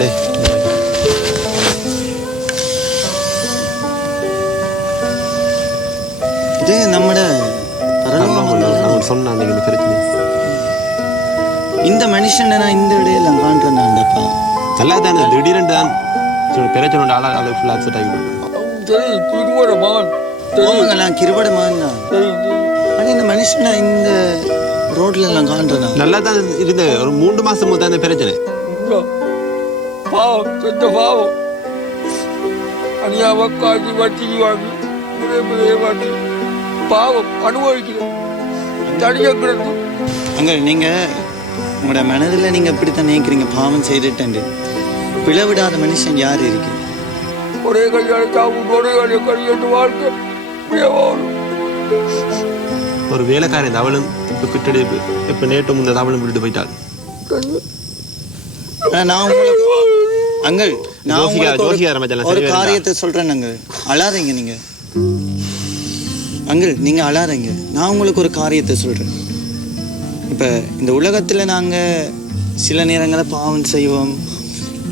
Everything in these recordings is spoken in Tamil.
டேய் இது நம்மட சொன்னான் அன்னைக்கு இந்த பிரச்சனை இந்த மனுஷனை நான் இந்த இடையில காண்றேன்டாப்பா நல்லா தானே திடீரென்று தான் பிரச்சனை ஆளா ஃபுல்லாக அப்செட் ஆகி கிருபடமான் தான் இந்த மனுஷனை இந்த ரோட்ல எல்லாம் காண்றேன் நல்லா தான் இருந்த ஒரு மூன்று மாசம் முதல் அந்த பிரச்சனை. இந்த பாவம் செஞ்ச பாவம் அநியாவ காட்சி வட்டிக்கு வாங்கி வாங்கி பாவம் அனுபவிக்கிறேன் தனியாக அங்க நீங்க உங்களோட மனதில் நீங்க இப்படித்தான் நினைக்கிறீங்க பாவம் செய்துட்டேன் பிளவிடாத மனுஷன் யார் இருக்கு? ஒரே சாப்பிட்டு ஒரே கையால் கையாண்டு வாழ்க்கை. ஒரு வேலைக்காரன் இந்த அவளும் இப்போ கிட்டடி இப்போ நேற்று முன்னே அவளும் விட்டுட்டு போயிட்டாள். நான் உங்களுக்கு அங்கள் நான் உங்களுக்கு ஒரு-. காரியத்தை சொல்றேன் அங்கள் அழாதீங்க நீங்க. அங்கள் நீங்க அழாதீங்க. நான் உங்களுக்கு ஒரு காரியத்தை சொல்றேன். இப்ப இந்த உலகத்துல நாங்க சில நேரங்களில் பாவம் செய்வோம்.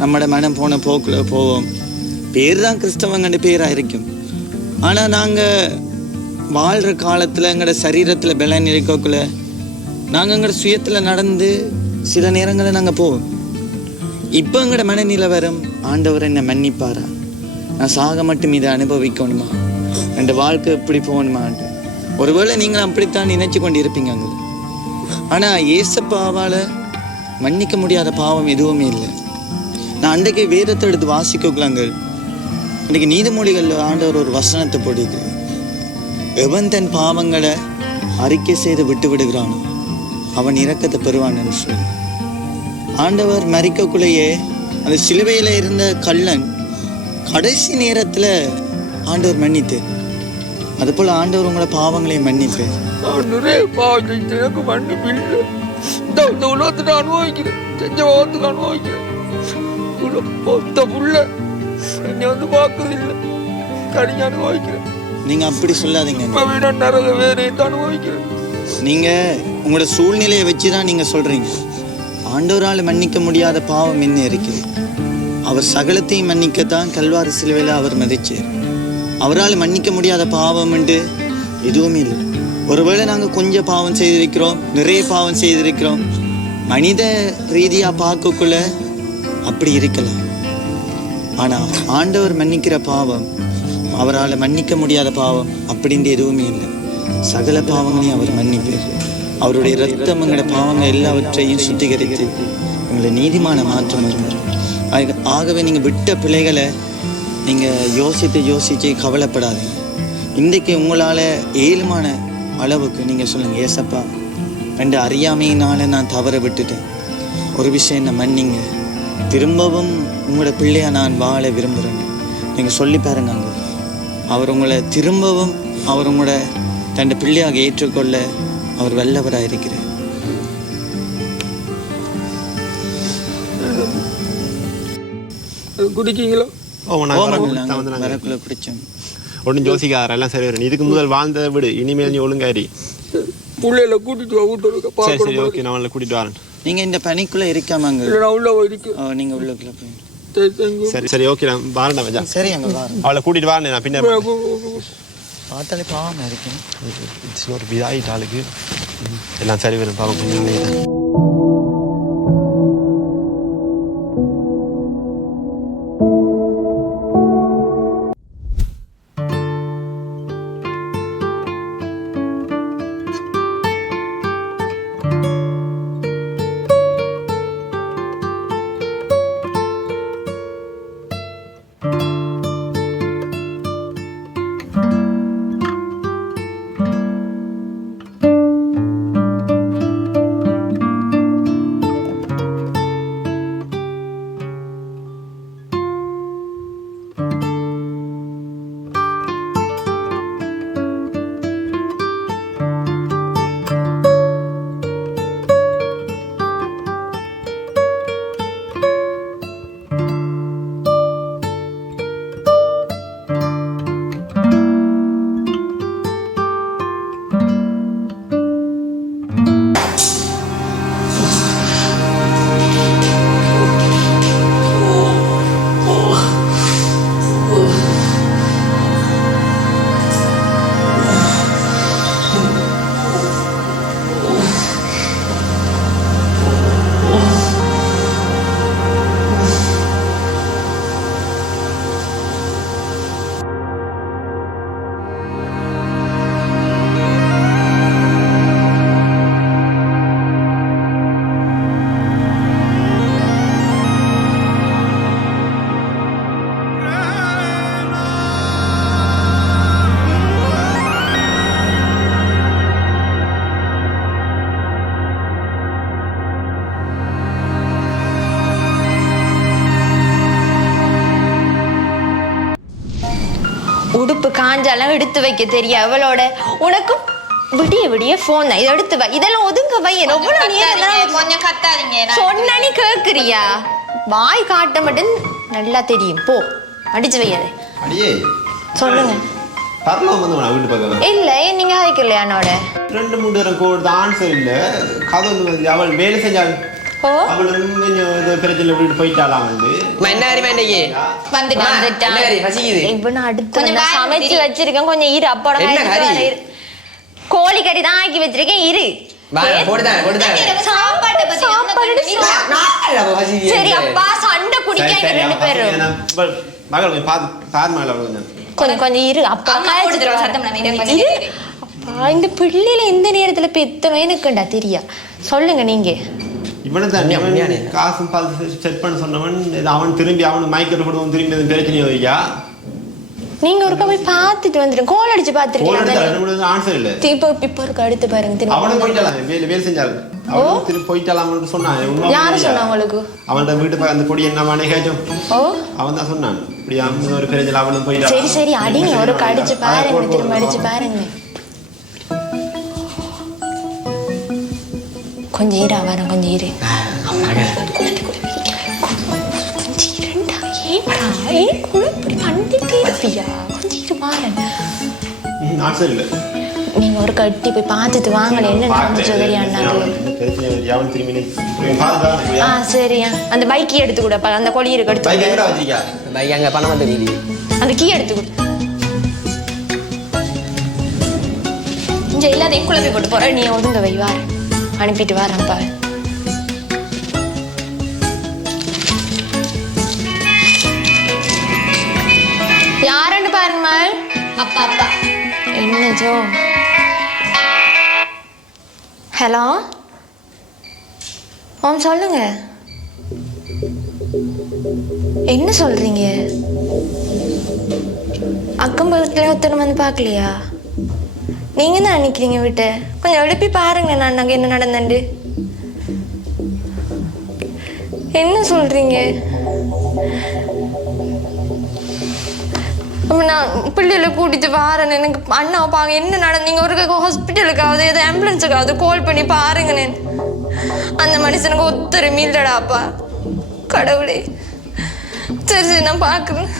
நம்மட மனம் போன போக்குல போவோம். பேர் தான் கிறிஸ்தவங்கன்னு பேரா இருக்கும் ஆனா நாங்க வாழ்ற காலத்துல எங்களோட சரீரத்துல பலன் இருக்கக்குள்ள நாங்க எங்களோட சுயத்துல நடந்து சில நேரங்களில் நாங்க போவோம். இப்போ எங்களோட மனநிலவரம் ஆண்டவர் என்னை மன்னிப்பாரா? நான் சாக மட்டும் இதை அனுபவிக்கணுமா? என் வாழ்க்கை இப்படி போகணுமான்ட்டு ஒருவேளை நீங்கள் அப்படித்தான் நினைச்சு கொண்டு இருப்பீங்க அங்கே ஆனால் ஏசப்பாவால் மன்னிக்க முடியாத பாவம் எதுவுமே இல்லை. நான் அன்றைக்கு வேதத்தை எடுத்து வாசிக்கலாங்க இன்றைக்கு நீதிமொழிகளில் ஆண்டவர் ஒரு வசனத்தை போடுது எவன் தன் பாவங்களை அறிக்கை செய்து விட்டு விடுகிறானோ அவன் இறக்கத்தை பெறுவான்னு சொல்லி. ஆண்டவர் மறிக்கக்குள்ளேயே அந்த சிலுவையில் இருந்த கள்ளன் கடைசி நேரத்தில் ஆண்டவர் மன்னித்து. அதுபோல் ஆண்டவர் உங்களை பாவங்களை மன்னிப்பு நான் நிறைய செஞ்சு எனக்கு மன்னிப்பு இல்லை இந்த உலகத்தை அனுபவிக்கிறேன். செஞ்ச பாவத்துக்கு அனுபவிக்கிறேன். மொத்த புள்ள. என்னை வந்து பார்க்கறது இல்லை தனியாக அனுபவிக்கிறேன். நீங்கள் அப்படி சொல்லாதீங்க. இப்போ விட நரக வேறையை அனுபவிக்கிறேன். நீங்கள் உங்களோட சூழ்நிலையை வச்சு தான் நீங்கள் சொல்கிறீங்க ஆண்டவரால் மன்னிக்க முடியாத பாவம் என்ன இருக்குது அவர் சகலத்தையும் மன்னிக்கத்தான் கல்வாரி சிலுவையில் அவர் மதிச்சார். அவரால் மன்னிக்க முடியாத பாவம் உண்டு? எதுவுமே இல்லை. ஒருவேளை நாங்கள் கொஞ்சம் பாவம் செய்திருக்கிறோம் நிறைய பாவம் செய்திருக்கிறோம். மனித ரீதியாக பார்க்கக்குள்ள அப்படி இருக்கலாம். ஆனால் ஆண்டவர் மன்னிக்கிற பாவம் அவரால் மன்னிக்க முடியாத பாவம் அப்படின்ட்டு எதுவுமே இல்லை. சகல பாவங்களையும் அவர் மன்னிப்பார். அவருடைய ரத்தம் எங்களோட பாவங்கள் எல்லாவற்றையும் சுத்திகரித்து எங்களை நீதிமான மாற்றம் வரும் ஆகவே நீங்கள் விட்ட பிள்ளைகளை நீங்கள் யோசித்து யோசித்து கவலைப்படாதீங்க. இன்றைக்கு உங்களால் ஏழுமான அளவுக்கு நீங்கள் சொல்லுங்கள் ஏசப்பா ரெண்டு அறியாமையினால் நான் தவற விட்டுட்டேன். ஒரு விஷயம் என்ன மன்னிங்க. திரும்பவும் உங்களோட பிள்ளையாக நான் வாழ விரும்புகிறேன் நீங்கள் சொல்லி பாருங்க அங்க. அவர் உங்களை திரும்பவும் அவர் உங்களோட தன் பிள்ளையாக ஏற்றுக்கொள்ள அவர் அது குடிக்கீங்களா? வரக்குள்ள குடித்தோம் ஒன்றும் ஜோசிக்கார எல்லாம் சரி வரும் இதுக்கு முதல் வாழ்ந்த விடு இனிமேல் நீ ஒழுங்காரி பிள்ளையில கூட்டிட்டு வா வீட்டு சரி சரி பார்க்கணும். ஓகே நான் அவளை கூட்டிட்டு வரேன். நீங்கள் இந்த பனிக்குள்ளே இருக்காமங்க இல்லை நான் உள்ள உள்ளுக்குள்ளே போய் சரி சரி ஓகே நான் அவளை கூட்டிட்டு வரேன் நான் பின்ன பார்த்தாலே பாவமாக இருக்கேன் இட்ஸ் ஒரு இதாகிட்ட எல்லாம் சரி வரும் பாவம் கொஞ்சம் காஞ்சாலும் எடுத்து வைக்க தெரியும் அவளோட. உனக்கு விடிய விடிய போன் தான். இதை எடுத்து வை. இதெல்லாம் ஒதுங்க வை எவ்வளவு நேரம் கொஞ்சம் கத்தாதீங்க. சொன்னா நீ கேக்குறியா? வாய் காட்ட மட்டும் நல்லா தெரியும். போ. அடிச்சு வையாதே அடியே. சொல்லுங்க. பரலாம் வந்து நான் வீட்டு பக்கம் இல்ல ஏன் நீங்க ஹாய்க்கலையா என்னோட? ரெண்டு மூணு தரம் கோடு ஆன்சர் இல்ல. கதை வந்து அவள் வேலை செஞ்சாள். அவளும் பிரச்சனை விட்டுட்டு போயிட்டாலாம் வந்து சமைச்சு. வச்சிருக்கேன் கொஞ்சம் இரு அப்போட? கோழி கறி தான் ஆக்கி வச்சிருக்கேன் இரு. சரி அப்பா சண்டை குடிக்க சரி, சரி, ரெண்டு அவன் பேரும் பசங்க நான் ப- மகள் கொஞ்சம் பாரு மகள் கொஞ்சம் கொஞ்சம் கொஞ்சம் இரு அப்பா இரு. அப்பா இந்த பிள்ளையில எந்த நேரத்துல பெத்தணும் எனக்குண்டா தெரியா சொல்லுங்க நீங்க இவனை உண்மையானே. காசும் பார்த்து செட் பண்ண சொன்னவன் அவன் திரும்பி அவனு மைக்கெட் கொடுவன் திரும்பி எதுவும் பிரச்சனையோ வைக்கா நீங்க ஒருக்கா போய் பார்த்துட்டு வந்துருங்க கோல் அடிச்சு மூணு ஆன்சர் இல்ல. இப்போ இப்போ இருக்கு அடுத்து பாருங்க திரும்ப. போயிட்டாலாம் வேலை வேலை செஞ்சாரு அவனும் திரும்பி போயிட்டாலாம் சொன்னான் யாரு? சொன்னா உங்களுக்கு? அவன்கிட்ட வீட்டு அந்த பொடி என்ன மனை கேட்டோம். ஓ? அவன் தான் சொன்னான். இப்படி அவன் ஒரு பிரச்சனை அவனும் போயிட்டான் சரி சரி அடிங்க. ஒரு அடிச்சு பாருங்க திரும்ப அடிச்சு பாருங்க. கொஞ்சம் இரு வரேன் கொஞ்சம் இரு கொஞ்சம் இருண்டா ஏன்டா ஏன் கூட இப்படி பண்ணிட்டே இருப்பியா? கொஞ்சம் இரு வாரேன் நீங்க ஒரு கட்டி போய் பார்த்துட்டு வாங்கல என்ன நடந்துச்சு தெரியாண்டாங்க ஆ சரியா. அந்த பைக் எடுத்து கொடுப்பா அந்த கொழி இருக்கு எடுத்து பைக் கொடு. அங்க பணம் வந்து அந்த கீ எடுத்து கொடு. இங்க எல்லாத்தையும் குழப்பி போட்டு போற நீ ஒதுங்க வை வார அனுப்பிட்டு வரேன் பாரு. யாருன்னு பாருமா அப்பா அப்பா. என்ன ஜோ ஹலோ? ஓம் சொல்லுங்க. என்ன சொல்றீங்க? அக்கம் பக்கத்துல ஒருத்தர் வந்து பார்க்கலையா? நீங்க தான் நிக்கிறீங்க விட்டு. கொஞ்சம் எழுப்பி பாருங்க நான் அங்க என்ன நடந்தண்டு என்ன சொல்றீங்க? நான் பிள்ளைகளை கூட்டிட்டு வாரேன். எனக்கு அண்ணா பாங்க என்ன நடந்து நீங்க ஒரு ஹாஸ்பிட்டலுக்காவது ஏதோ ஆம்புலன்ஸுக்காவது கால் பண்ணி பாருங்கண்ணே அந்த மனுஷனுக்கு ஒத்துரிமை இல்லடாப்பா கடவுளே. சரி சரி நான் பார்க்குறேன்.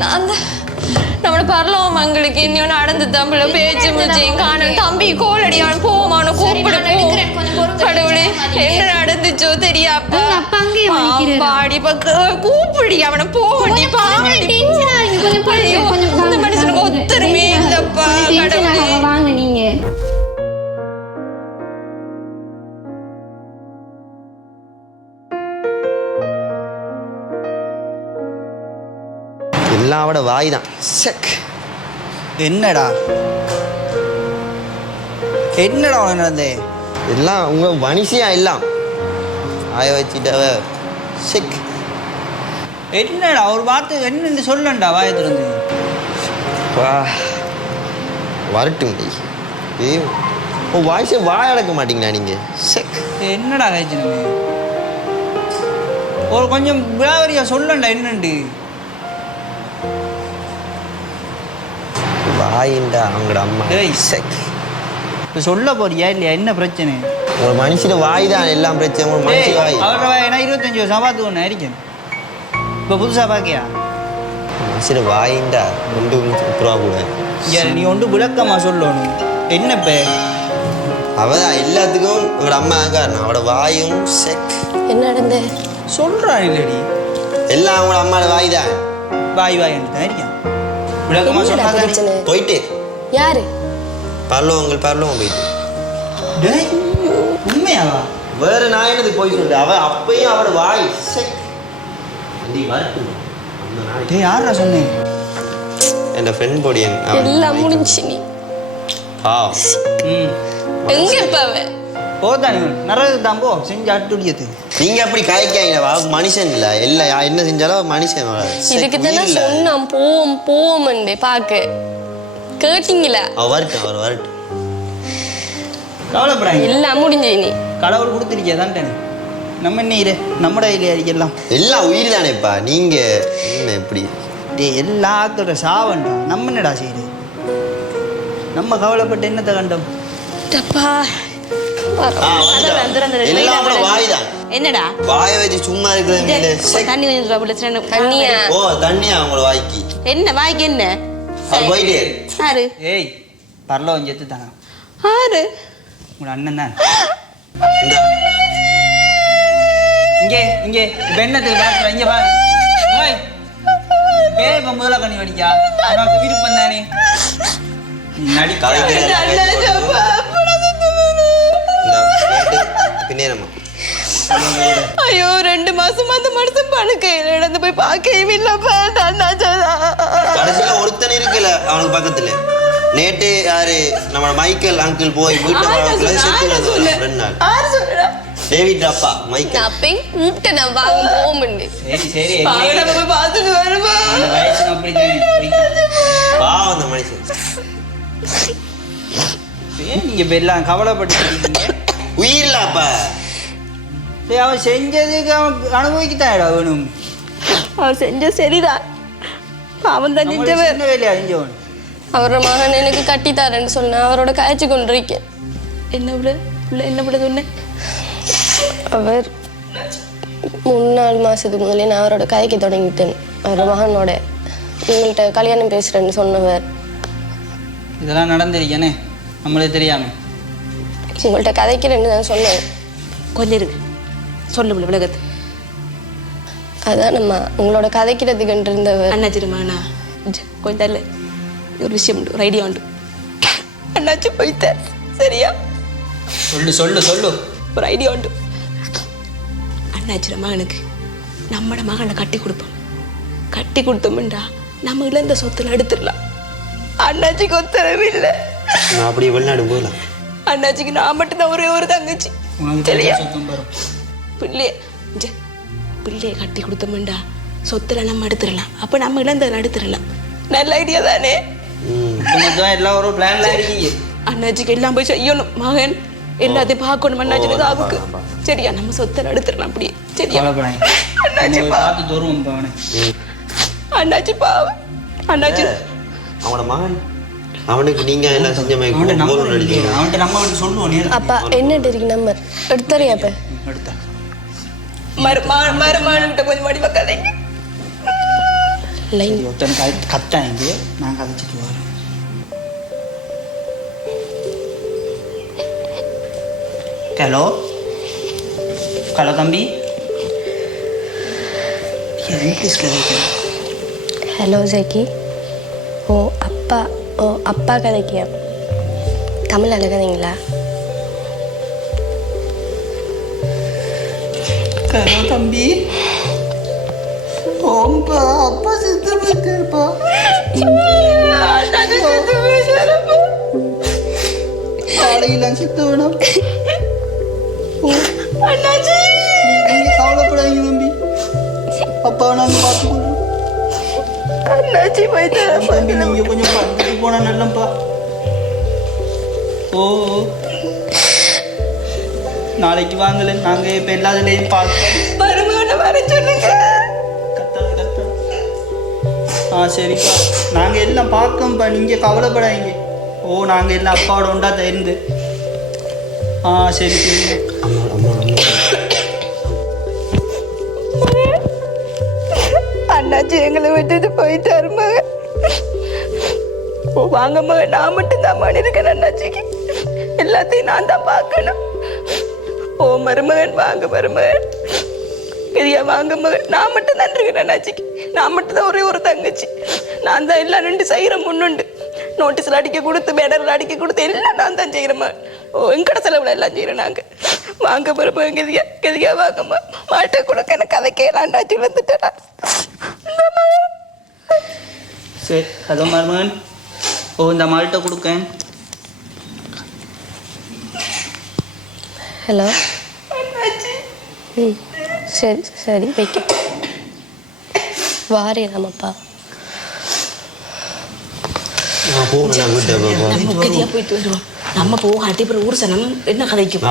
நான் அந்த நம்மளோட பரலோகம் மங்களுக்கு இன்னும் நடந்து தம்பில பேச்சு முடிச்சேன் காணும் தம்பி கோல் அடியான் போவோம் அவனை கூப்பிடு. கடவுளே என்ன நடந்துச்சோ தெரியாப்பா? பாடி கூப்பிடி அவனை பாவண்டி ஐயோ, அந்த மனுஷனுக்கு ஒத்துருமே இல்லப்பா கடவுளே வாங்க நீங்க எல்லாம் அவட வாய் தான் செக். என்னடா? என்னடா உனக்கு நடந்தே? எல்லாம் உங்க மனுஷியா எல்லாம்? ஆய வச்சுட்டவ. செக். என்னடா ஒரு வார்த்தை என்னன்னு சொல்லண்டா வாயை திறந்து வா. வரட்டும் டி ஏ உன் வாய்ஸே வாய் அடக்க மாட்டீங்களா நீங்க? செக். என்னடா கழிச்சு ஒரு கொஞ்சம் விழாவரியா சொல்லண்டா என்னண்டு வாயின்டா அவங்களோட அம்மா. டேய். செக் இப்போ சொல்ல போறியா இல்லையா? என்ன பிரச்சனை? உங்க மனுஷிட வாய் தான் எல்லாம் பிரச்சனை உங்க மனுஷி டேய், வாய். அவரோட வாய் நான் இருபத்தஞ்சு வருஷம் பார்த்து ஒன்று இருக்கேன் இப்போ புதுசாக பார்க்கியா மனுஷிட வாயின்டா ரெண்டு ரூபா கூட. நீ ஒன்று விளக்கமா சொல்லணும். என்ன இப்போ? அவதான் எல்லாத்துக்கும் உங்களோட அம்மா காரணம் அவட வாயும் செக். என்ன நடந்த சொல்கிறான் இல்லடி. எல்லாம் அவங்களோட அம்மாவோட வாய் தான். வாய் வாய் தான் இருக்கேன் விளக்கமா என்னடா சொன்னா பிரச்சனை போயிட்டு. யாரு? பரலவங்கள் பரலவம் போயிட்டு. டேய் உண்மையாவா? வேற நான் என்னது போய் சொல்லு? அவ அப்பயும் அவட வாய். நீ வரட்டும். டேய் யாரா சொன்னேன் என் ஃப்ரெண்ட் பொடியன் எல்லாம் முடிஞ்சு நீ. ஆ எங்க இப்ப அவன்? போதானே? நிறைய தான் போ செஞ்சு அட்டுடியது நீங்க அப்படி காய்க்காங்க மனுஷன் இல்ல. இல்ல யா- என்ன செஞ்சாலும் மனுஷன் இதுக்கு தானே. சொன்னான் போவோம் போவோம்ண்டு பாக்க. கேட்டீங்களா அவ வரட்டும் அவர் வரட்டும். கவலைப்படாங்க எல்லாம் முடிஞ்சு நீ கடவுள் கொடுத்துருக்கியா நம்ம என்ன இரு? நம்மட இல்லையா எல்லாம். எல்லாம் உயிர் தானேப்பா நீங்க? என்ன எப்படி டேய் எல்லாத்தோட சாவன்டா நம்ம என்னடா செய்யுது நம்ம கவலைப்பட்டு என்னத்தை கண்டோம்? அப்பா என்னடா? வாயை வச்சு சும்மா இருக்கிறது. தண்ணி கொஞ்சம் தண்ணியா? ஓ தண்ணியா வாய்க்கு. என்ன வாய்க்கு என்ன? போயிட்டே. ஆறு. ஏய் பரலவன் செத்து தானா ஆறு. உங்களோட அண்ணன் தான். இங்கே இங்கே. இப்போ என்னத்துக்கு பார்க்குற இங்கே பாரு. ஓய். பே இப்போ முதல்ல கண்ணி வடிக்கா. விருப்பம் தானே. நடிக்க ஐயோ ரெண்டு மாசமா அந்த மனுஷன் படுக்கையில நடந்து போய் பார்க்கவே இல்லப்பா அண்ணாச்சதா கடைசியில ஒருத்தன் இருக்குல்ல அவனுக்கு பக்கத்துல. நேற்று யாரு? நம்ம மைக்கேல் அங்கிள் போய் வீட்டை டேவிட் அப்பா மைக்கேல். அப்பயும் கூப்பிட்டேன் வாங்க போமுண்டு சரி நம்ம பார்த்துட்டு வருமா பாவம் அந்த மனுஷன். நீங்க எல்லாம் கவலைப்பட்டு உயிரில்ல அப்பா. அவன் செஞ்சதுக்கு அவன் அனுபவிக்கத்தாடா வேணும். அவர் செஞ்ச சரிதான். அவன் தான் செஞ்சவர் சின்ன வேலையா செஞ்சவன்? அவரோட மகன் எனக்கு கட்டித்தாரேன்னு சொன்னேன். அவரோட காய்ச்சி கொண்டிருக்கேன். என்ன விட உள்ள என்ன விட சொன்னேன் அவர் மூணு நாலு மாசத்துக்கு முதலே நான் அவரோட கதைக்க தொடங்கிட்டேன். அவர் மகனோட உங்கள்கிட்ட கல்யாணம் பேசுறேன்னு சொன்னவர். இதெல்லாம் நடந்திருக்கேனே. நம்மளுக்கு தெரியாம. உங்கள்கிட்ட கதைக்கிறேன்னு தான் சொன்னேன். கொஞ்சம் இருக்கு சொல்லு விலகத்து அதான் நம்ம உங்களோட கதைக்கிறதுக்கு இருந்தவர். அண்ணாச்சி மகனா கொஞ்சம் தரல ஒரு விஷயம் உண்டு ஒரு ஐடியா உண்டு. அண்ணாச்சி போய்த்தார் சரியா? சொல்லு சொல்லு சொல்லு. ஒரு ஐடியா உண்டு. அண்ணாச்சிர மகனுக்கு நம்மட மகனை கட்டி கொடுப்போம். கட்டி கொடுத்தோம்டா நம்ம இழந்த சொத்துல எடுத்துடலாம் அண்ணாச்சிக்கு உத்தரவு இல்லை. நான் அப்படியே வெளிநாடு போகலாம். அண்ணாச்சிக்கு நான் மட்டும்தான் ஒரே ஒரு தங்கச்சி. சரியா பிள்ளைய பிள்ளைய கட்டி கொடுத்தோம்டா. சொத்துல நம்ம எடுத்துடலாம் அப்ப நம்ம இழந்ததை எடுத்துடலாம் நல்ல ஐடியா தானே? எல்லாம் ஒரு பிளான்ல இருக்கீங்க. அண்ணாச்சிக்கு எல்லாம் போய் செய்யணும் மகன். எல்லாத்தையும் பார்க்கணும் அண்ணாச்சி சாவுக்கு சரியா நம்ம சொத்தை எடுத்துடலாம் அப்படியே சரியா? அண்ணாச்சி பார்த்து அண்ணாச்சி பாவம். அண்ணாச்சி அவனோட மகன் அவனுக்கு நீங்க எல்லாம் செஞ்ச மாதிரி அவன்கிட்ட நம்ம வந்து சொல்லுவோம் அப்பா என்னட்டு இருக்கு நம்பர் எடுத்தறியா அப்ப. எடுத்தா. மறு மருமகன்கிட்ட கொஞ்சம் மடி வைக்காதீங்க. லைன். ஒருத்தன் கை கத்தான் இங்கே நான் கதைச்சிட்டு வரேன். ஹலோ? ஹலோ தம்பி? ஹலோ ஜக்கி. ஓ அப்பா. ஓ அப்பா கதைக்கியா? தமிழ் அழகதைங்களா? தம்பி. ஓம்பா அப்பா சித்த இருப்பா காலையில் சித்த வேணும் கவலைப்படாதீங்க தம்பி. அப்பாவை நாங்கள் பார்த்துக்கொள்றோம் அண்ணாச்சி போய்த்தார் தம்பி நீங்க கொஞ்சம் பக்கத்துக்கு போனா நல்லப்பா ஓ. நாளைக்கு வாங்கல நாங்க இப்ப எல்லாத்துலயும் பார்க்க மருமகனை வர சொல்லுங்க. ஆ சரிப்பா. நாங்க எல்லாம் பார்க்கோம்ப்பா நீங்க கவலைப்படாதீங்க. ஓ நாங்க எல்லாம் அப்பாவோட உண்டா இருந்து. ஆ சரி சரி. அண்ணாச்சி எங்களை விட்டுட்டு போயிட்டாரு ஓ வாங்க நான் மட்டும்தான் தான் இருக்கேன் அண்ணாச்சிக்கு. எல்லாத்தையும் நான் தான் பார்க்கணும். ஓ மருமகன் வாங்க மருமகன் பெரியா வாங்க மகன். நான் மட்டும் தான் இருக்கேன் அண்ணாச்சிக்கு. நான் மட்டும் தான் ஒரே ஒரு தங்கச்சி. நான் தான் எல்லாம் நின்று செய்கிறேன் முன்னுண்டு. நோட்டீஸில் அடிக்க கொடுத்து பேனரில் அடிக்க கொடுத்து எல்லாம் நான் தான் செய்கிறேன் ஓ எங்கட செலவில் எல்லாம் செய்கிறேன் நாங்கள் வாங்க மருமகன் கதியா கெதியா வாங்கம்மா மாட்டை கொடுக்க எனக்கு கதை கேளாண்டாச்சி வந்துட்டேன். சரி ஹலோ மருமகன். ஓ இந்த மால்கிட்ட கொடுக்கேன். ஹலோ. ம் சரி சரி வைக்க. கதியா போயிட்டு வருவோம். நம்ம போகாட்டி அப்புறம் ஊர் சனம் என்ன செய்யும்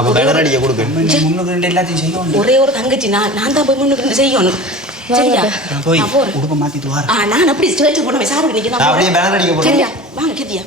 ஒரே ஒரு தங்கச்சி நான் நான் தான் போய் முன்னுக்கு செய்யணும். சரியா? போய் உடுப்ப மாத்திட்டு ஆ நான் அப்படி ஸ்டேஜ் போனவே சாரோட நிக்க நான் அப்படியே பேனர் அடிக்க போறேன். சரியா? வாங்க கேத்தியா